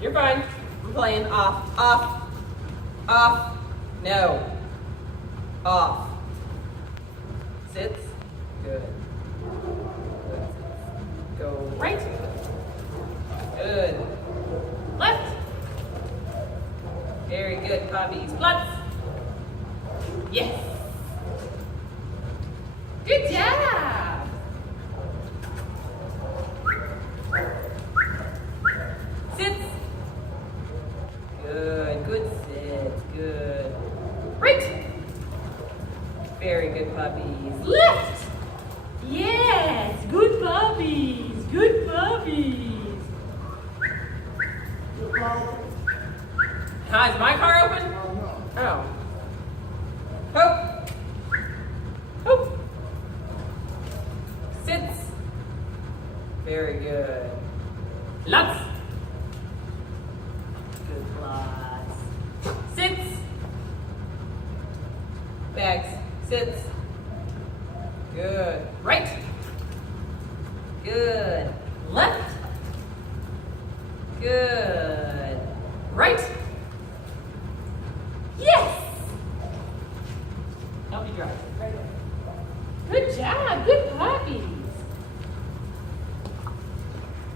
You're fine. I'm playing. Off, off, off. No. Off. Sits. Good. Go right. Good. Left. Very good, puppies. Butts. Yes. Good job. Sits. Good. Good sit. Good. Right. Very good, puppies. Left. Yes. Good puppies. Good puppies. Hi, is my car open? Oh. Hope. Hope. Sits. Very good. Lots. Good lots. Sits. Bags. Sits. Good. Right. Good. Left. Good. Right. Yes. Help you drive. Right. Good job. Good